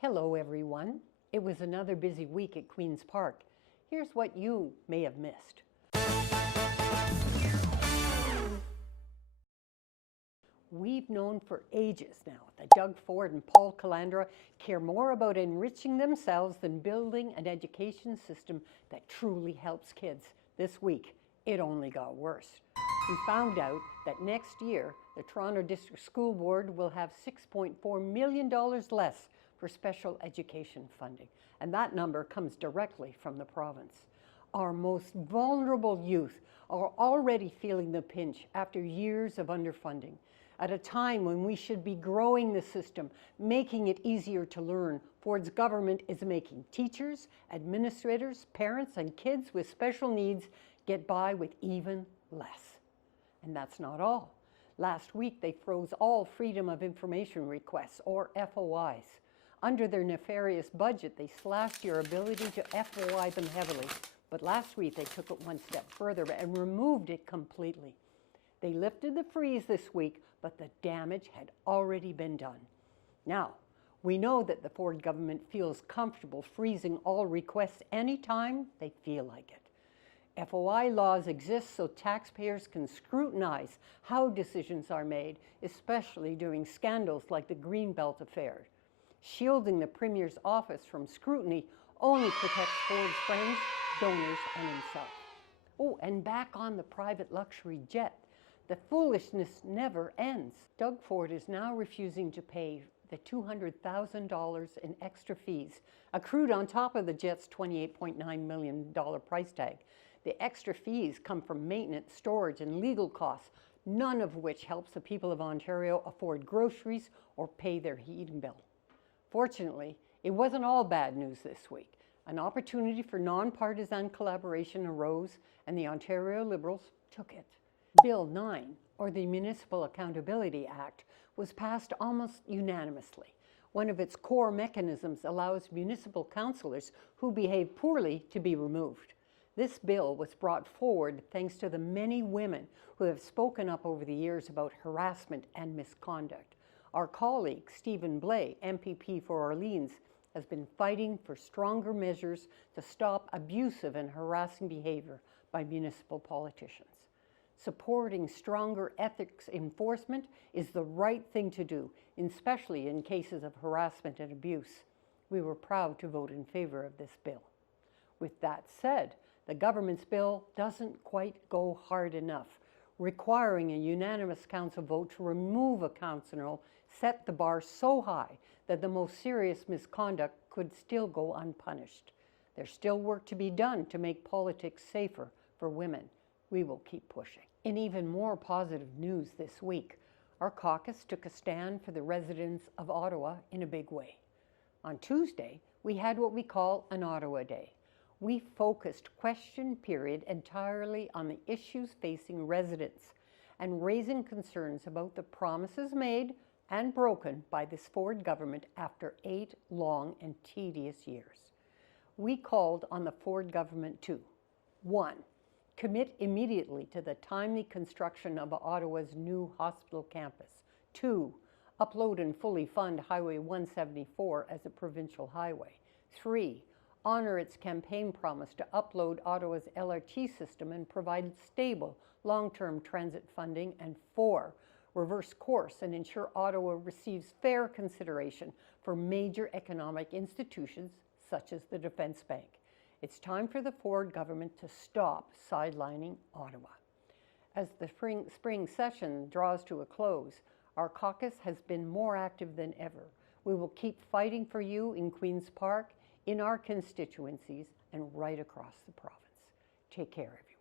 Hello everyone. It was another busy week at Queen's Park. Here's what you may have missed. We've known for ages now that Doug Ford and Paul Calandra care more about enriching themselves than building an education system that truly helps kids. This week, it only got worse. We found out that next year, the Toronto District School Board will have $6.4 million less for special education funding, and that number comes directly from the province. Our most vulnerable youth are already feeling the pinch after years of underfunding. At a time when we should be growing the system, making it easier to learn, Ford's government is making teachers, administrators, parents, and kids with special needs get by with even less. And that's not all. Last week, they froze all Freedom of Information requests, or FOIs. Under their nefarious budget, they slashed your ability to FOI them heavily. But last week, they took it one step further and removed it completely. They lifted the freeze this week, but the damage had already been done. Now, we know that the Ford government feels comfortable freezing all requests anytime they feel like it. FOI laws exist so taxpayers can scrutinize how decisions are made, especially during scandals like the Greenbelt affair. Shielding the Premier's office from scrutiny only protects Ford's friends, donors, and himself. Oh, and back on the private luxury jet. The foolishness never ends. Doug Ford is now refusing to pay the $200,000 in extra fees accrued on top of the jet's $28.9 million price tag. The extra fees come from maintenance, storage, and legal costs, none of which helps the people of Ontario afford groceries or pay their heating bill. Fortunately, it wasn't all bad news this week. An opportunity for nonpartisan collaboration arose, and the Ontario Liberals took it. Bill 9, or the Municipal Accountability Act, was passed almost unanimously. One of its core mechanisms allows municipal councillors who behave poorly to be removed. This bill was brought forward thanks to the many women who have spoken up over the years about harassment and misconduct. Our colleague, Stephen Blais, MPP for Orleans, has been fighting for stronger measures to stop abusive and harassing behavior by municipal politicians. Supporting stronger ethics enforcement is the right thing to do, especially in cases of harassment and abuse. We were proud to vote in favor of this bill. With that said, the government's bill doesn't quite go hard enough. Requiring a unanimous council vote to remove a councillor set the bar so high that the most serious misconduct could still go unpunished. There's still work to be done to make politics safer for women. We will keep pushing. In even more positive news this week, our caucus took a stand for the residents of Ottawa in a big way. On Tuesday, we had what we call an Ottawa Day. We focused question period entirely on the issues facing residents and raising concerns about the promises made and broken by this Ford government after 8 long and tedious years. We called on the Ford government to 1. Commit immediately to the timely construction of Ottawa's new hospital campus. 2. Upload and fully fund Highway 174 as a provincial highway. 3. Honor its campaign promise to upload Ottawa's LRT system and provide stable, long-term transit funding. And 4. Reverse course and ensure Ottawa receives fair consideration for major economic institutions such as the Defence Bank. It's time for the Ford government to stop sidelining Ottawa. As the spring session draws to a close, our caucus has been more active than ever. We will keep fighting for you in Queen's Park, in our constituencies, and right across the province. Take care, everyone.